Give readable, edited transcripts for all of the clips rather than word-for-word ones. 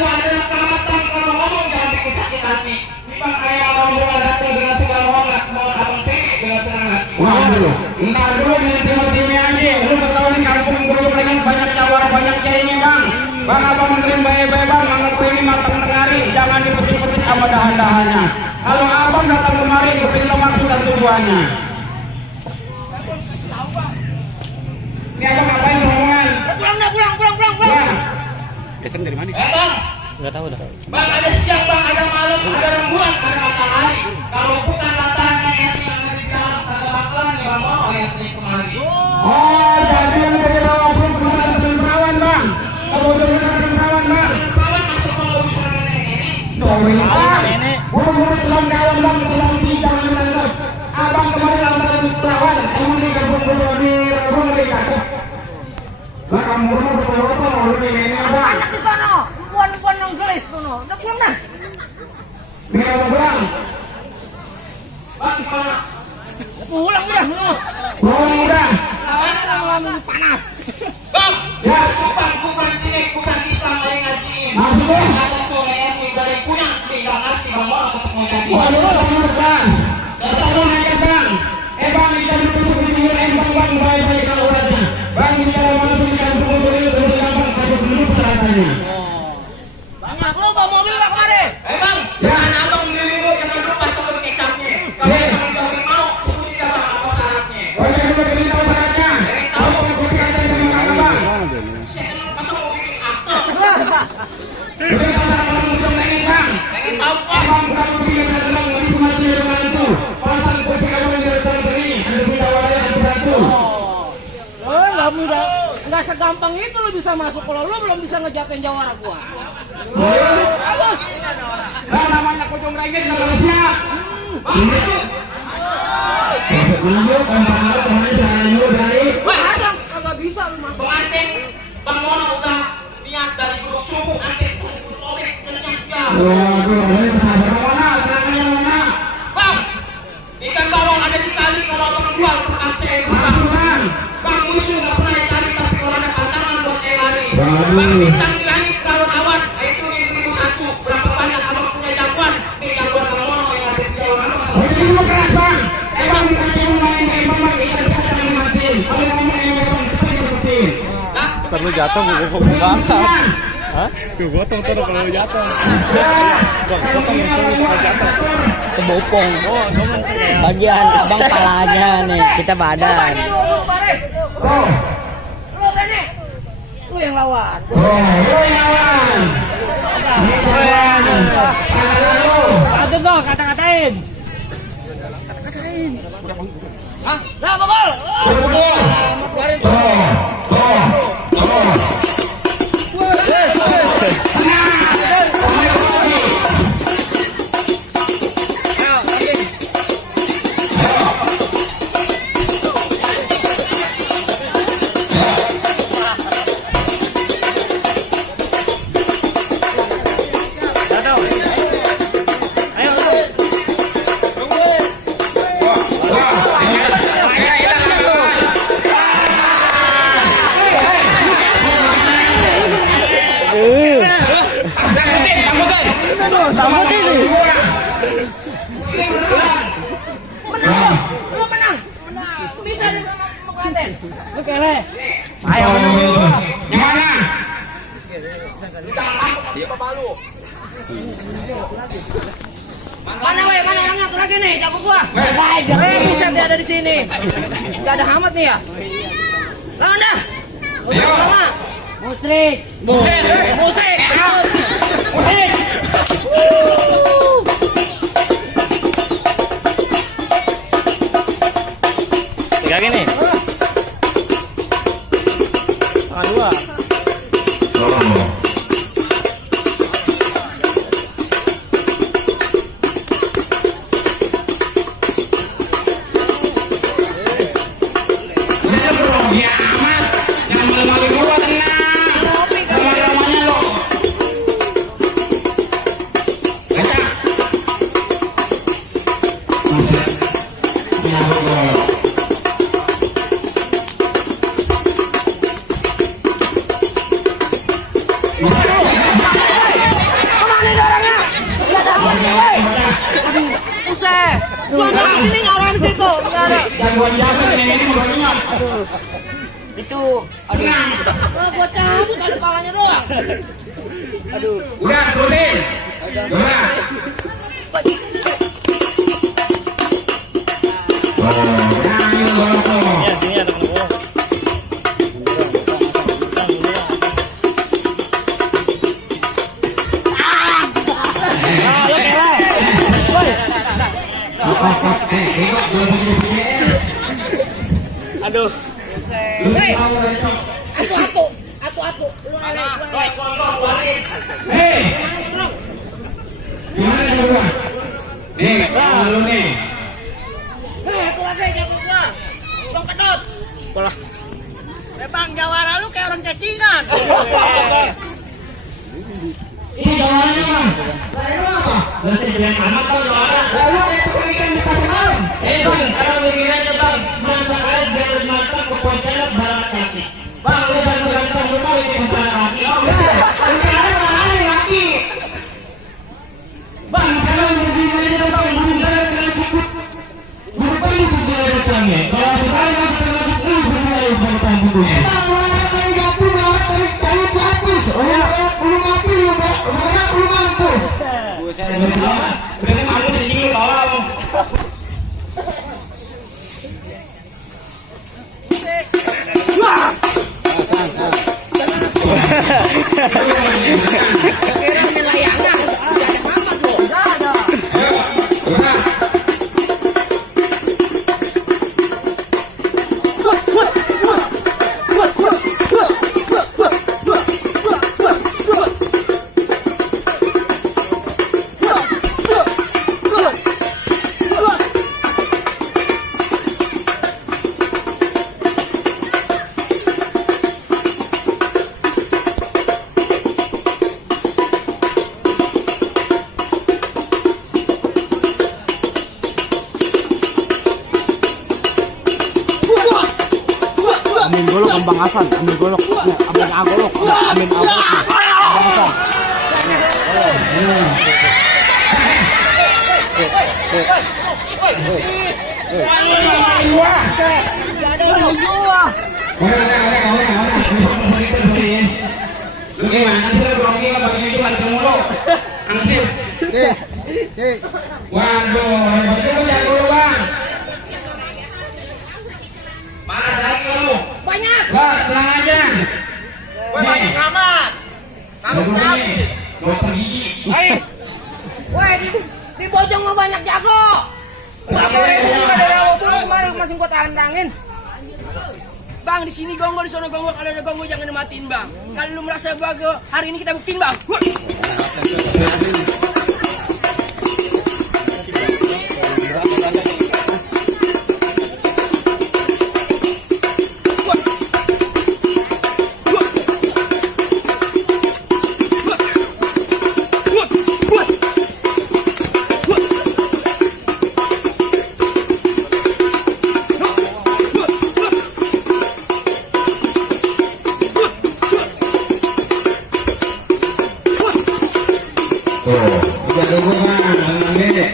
tua adalah kamatan kalau ngomong jangan bikin sakit hati. Bang ayah orang tua datang dengan segala hormat mau abang pilih dengan senang hati. Waduh, ntar dulu main terima aja. Lu ketahu nih kampung gue dengan banyak jawara banyak cainya bang. Bang abang menerima baik-baik bang, anggap ini matang tengari, jangan dipetik-petik sama dahan-dahannya. Kalau abang datang kemari, gue pinta maksud dan tujuannya. Ini abang ngapain rombongan? Pulang dah, pulang. Ya. Biasanya dari mana? Bang, Enggak tahu dah. bang ada siang bang, ada malam, ada rembulan, ada matahari. Kalau bukan lataran yang tinggal di dalam kata bakalan ya bang, mau yang kemari. Oh, jadi yang dari rawang kemarin dengan perawan bang. Kalau dengan perawan bang. Perawan masuk kalau usaha nenek. Doi bang. Buru-buru tulang kawan bang, tulang di jangan dilantas. Abang kemarin lantaran perawan, emang di kampung di rumah di kata. Lah kamu rumah sekolah apa mau di ini bang? Banyak di sana. Puan yang gelis sono. Udah pulang dah. Ini apa bang? Bang, kalau Pulang udah. Pulang udah. Lama panas. bang, Ya. bukan sini, bukan Islam yang ngaji. Maksudnya? Ada tuh yang dari punya, tinggal nanti bang mau ketemu jadi. Waduh, kamu tekan. Datang naik bang. Bang, ikan dulu di bang, baik-baik kalau uratnya. Bang, bicara masuk ikan dulu sebelum gampang aku dulu ceritanya. Banyak lu bawa mobil gak kemarin? Bang, jangan abang beli lu jangan lupa sebelum kecapnya. Kalau emang kami mau, sebutin dah bang apa syaratnya. Oh, jadi lu pengen tahu syaratnya? Tahu kalau gue dikatakan dengan mana bang? Saya kan kata mau bikin akte. Pengen tahu syarat orang untuk naik bang? Pengen tahu bang. Bang, bukan lu bikin adalah itu mati dengan itu. Pasang kopi kamu yang dari tahun ini, ada punya wadah aturanku. Nggak mudah. Nggak segampang itu lu bisa masuk kalau lu belum bisa ngejatin jawara gua. Bagus. Lah namanya kocong ringgit nggak harus siap. Wah, ada kagak bisa lu masuk. Pengantin Bang Mono udah niat dari gunung subuh antin lobek dengan dia. Waduh, ini pesawat mana? Tenangnya mana? Bang, ikan bawal ada di kali kalau abang jual tempat saya bang. Bang, Bang musuh nggak pernah cari tapi kalau ada pantangan buat saya lari. Waduh. Bang bintang di langit kawan-kawan, itu ini satu. Berapa banyak abang punya jagoan? Nih jagoan Bang Mono yang ada di Jawa. ini mau keras bang. Bang, bukan yang main bang, ikan kita yang matiin. Kalau kamu main bang, kita yang matiin. Nah, Ntar lu jatuh gue angkat. Hah? Gue gotong terus kalau lu jatuh. Bang, gotong yang selalu kalau jatuh. Kebopong. Bagian bang palanya nih, kita badan. Oh, Lu berani? Lu yang lawan. lu nyawan. Aduh dong, kata-katain. Nah, bokol. Lu menang. Bisa nih sama pengantin. Lu kele. Gimana? Mana orangnya tuh lagi nih, jago gua. Bisa dia ada di sini. Enggak ada hamat nih ya. Lawan dah. Sama. Musrik. Musik. Musik. Tiga gini. Dua. Ya amat, jangan malu-malu gua tenang. Lama-lamanya lo. Baca. Gua nggak ini orang di situ. Nggak ada. Jagoan jago ini banyak. Itu. Tenang. Gua cabut ada palanya doang. Udah, turutin. Udah. Nah, ini bolong. Iya, sini ada peluru. Aduh. Hei, aku. Lu mana? Hei, gimana ya gua? Nih, lu nih. Hei, aku lagi jago gua. Bang Pedot. Pola. Bang Jawara lu kayak orang cacingan. Ini jawabannya bang. Lalu apa? Nanti bilang anak bang jawara. Lalu kayak tukang ikan di pasar malam. Bang, sekarang begini bang. Mantap aja biar mantap ke poncelok barang cantik. Bang, lu ganteng lu tahu ini bukan laki. Oh, sekarang mana laki? Bang, sekarang begini aja bang. Berusaha dengan cukup. Bukan itu dia datangnya. Kalau sekarang masih terlalu berusaha bukan bukunya. Bang, orang yang gapur orang kayu kapus. Oh ya, lu mati lu bang. Lu mampus. Berarti malu anjing lu bawa lu. Kira ini layangan. Ada apa tuh? Enggak ada. Udah. Amin golok kembang asan, amin golok, amin agolok, amin agolok, kembang asan. Enggak ada orang gua. Lu gimana sih lu grogi lah bagi itu lagi mulu. Ansip. Waduh, bagi lu jago lu bang. Mana lagi lu? Banyak. Lah, tenang aja. Gue banyak amat. Kalau sapi. Dokter gigi. Woi, di Bojong mah banyak jago. Kenapa Woi, lu? ada yang kemarin masih gua tantangin. Bang, di sini gonggol, di sana gonggol. Kalau ada gonggol jangan dimatiin, Bang. Kalau lu merasa bagus, hari ini kita buktiin, Bang. Jago gua bang, ini.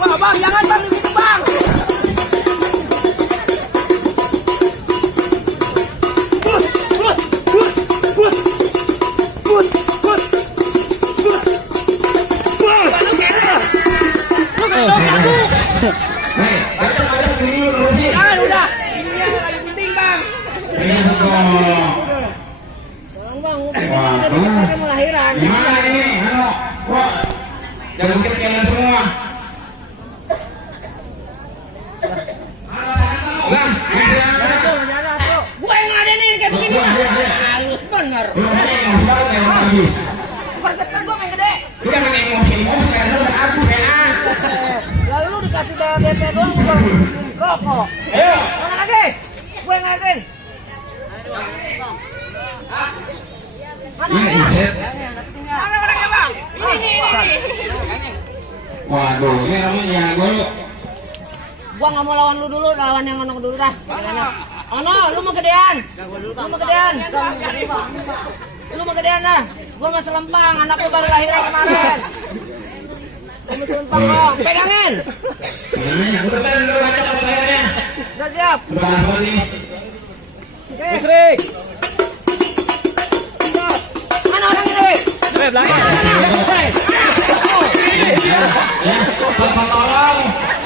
Wah, Bang, jangan, Bang, begitu, Bang. Jangan, udah. Ini yang lagi penting, Bang. Bang, dari kita mau lahiran. Gimana ini? Halo, gua jangan mungkin kalian semua. Lah, Gue yang ada nih kayak begini mah. Halus bener. Bukan ketan gue main gede. Udah kan emosi karena udah aku PA. Lalu lu dikasih DP doang lu bang. Rokok. Ayo. Mana lagi? Gue yang ngadain. Mana orangnya? Mana orangnya, Bang? Ini. Waduh, ini namanya jago lu. Gua nggak mau lawan lu dulu, lawan yang ono dulu dah. Ono, lu mau gedean. Lu mau gedean. Lu mau gedean dah. Gua masih lempang, anak lu baru lahiran kemarin. Komitmen pangkong. Pegangin. Urutan dulu baca pertanyaannya. Udah siap. Berapa nih? Oke. Musrik. Mana orang ini? Belakang. Ya, bapak tolong.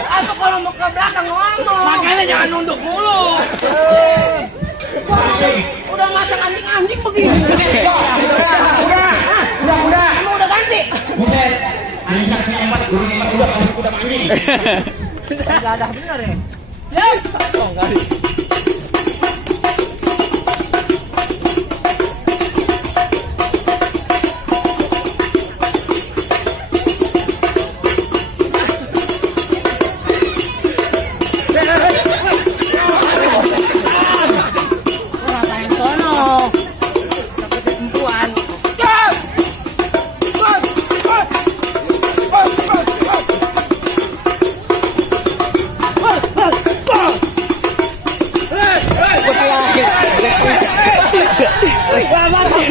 Atau kalau mau ke belakang ngomong. Makanya jangan nunduk mulu. Udah macam anjing-anjing begini. Udah. Emang udah ganti? Buset. Anaknya 4, udah pasang kuda anjing. Enggak ada bener ya. Siap.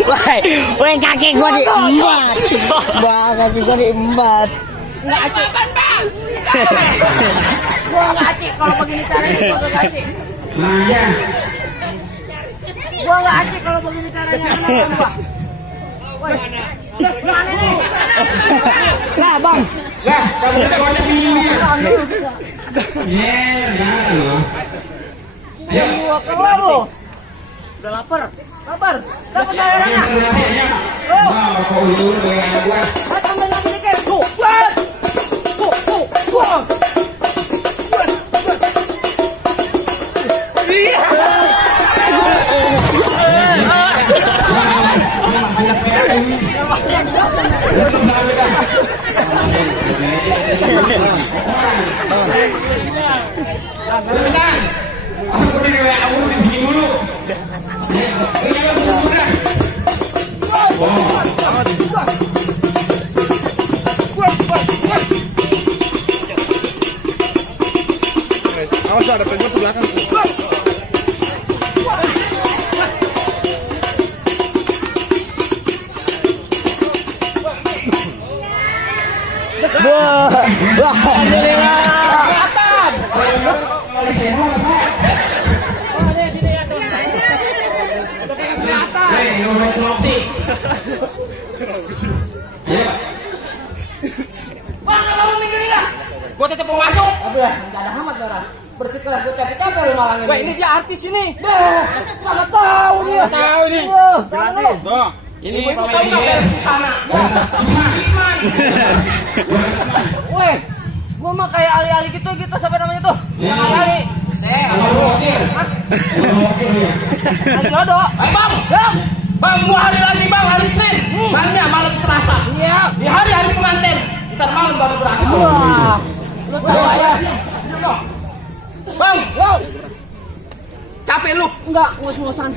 Wah, kaki gua diembat. Wah, kaki gua diembat. Enggak acik. Gua enggak acik kalau begini caranya gua enggak acik. Nah, ya. Gua enggak acik kalau begini caranya. Kenapa gua? Woi. Mana nih? Lah, Bang. Lah, kamu udah minum. Jangan loh. Ayo. Gua keluar lu. Udah lapar. Lapar. Dapat daerahnya. Oh. Nah, kau dulu ya gua. Tambah lagi dikit. Tuh. Buat. Tuh. Bentar. Aku di WA aku bikin dulu. Awas ada penjut di belakang. Bang, kamu minggir enggak? Gua tetep mau masuk. Aduh, enggak ada hamat darah. Bersihkan gua capek-capek lu malangin. Wah, ini dia artis ini. Enggak tahu dia. Tahu nih. Jelasin. Tuh, ini pemain Tahu ini. di sana. Isman. Weh, gua mah kayak ali-ali gitu siapa namanya tuh? Sama ali. Sama wakil. Wakil ya. Ali Dodo. Bang, Bang, gua hari lagi bang, hari Senin. Malnya malam Selasa. Iya. Di hari pengantin. Ntar malam baru berasa. Wah. Lu tahu ya? Bang, Yo. capek lu. Enggak, ngos-ngosan.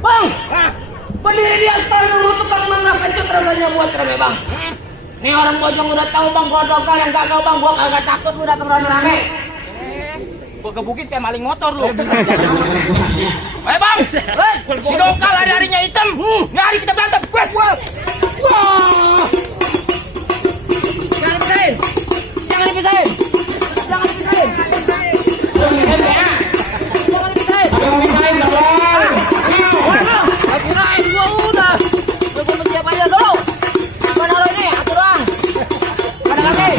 Bang, berdiri di aspal nunggu tukang mangga pencut rasanya buat rame bang. Nih orang bojong udah tahu bang, gua dokal yang kagak bang, gua kagak takut lu datang rame-rame. Gua ke bukit kayak maling motor lu. Bang, si dokal hari-harinya hitam. Ini hari kita berantem. Wes, wah. Jangan dipisahin. Jangan dipisahin. Jangan dipisahin. Jangan dipisahin. Aku kirain gua udah. Gua mau siap aja dulu. Mana lo ini? Aku doang. Ada lagi.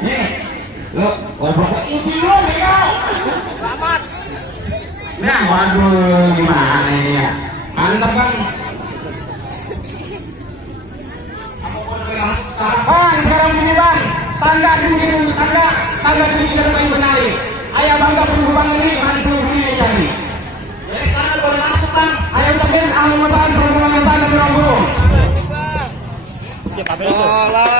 Nih, lo, ini lo, Nah, waduh, gimana ini ya? Mantap bang. Bang, sekarang gini bang, tangga tinggi dari kayu penari. Ayah bangga berhubung ini, mantu ini jadi. Jadi sekarang boleh masuk bang. Ayah ucapin ahli metan, perhubungan metan dan berhubung. Oke, Pak Bel.